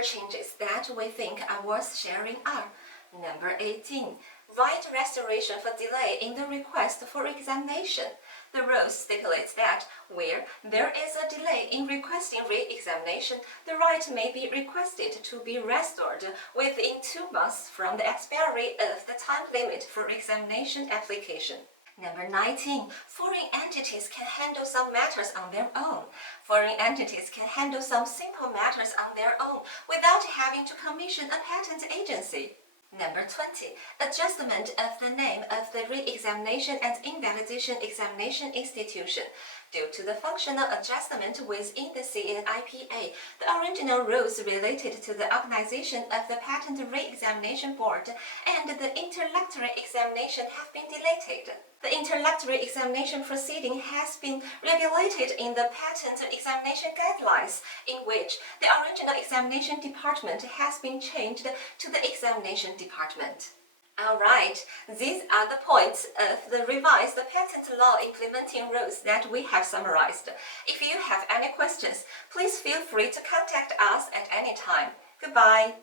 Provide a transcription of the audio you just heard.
major changes that we think are worth sharing are: Number 18. Right restoration for delay in the request for examination. The rules stipulates that where there is a delay in requesting re-examination, the right may be requested to be restored within 2 months from the expiry of the time limit for examination application. Number 19. Foreign entities can handle some matters on their own. Foreign entities can handle some simple matters on their own without having to commission a patent agency. Number 20. Adjustment of the name of the re-examination and invalidation examination institution. Due to the functional adjustment within the CNIPA, the original rules related to the organization of the Patent Re-examination Board and the interlocutory examination have been deleted. The interlocutory examination proceeding has been regulated in the Patent Examination Guidelines, in which the original examination department has been changed to the examination department. Alright, these are the points of the revised patent law implementing rules that we have summarized. If you have any questions, please feel free to contact us at any time. Goodbye.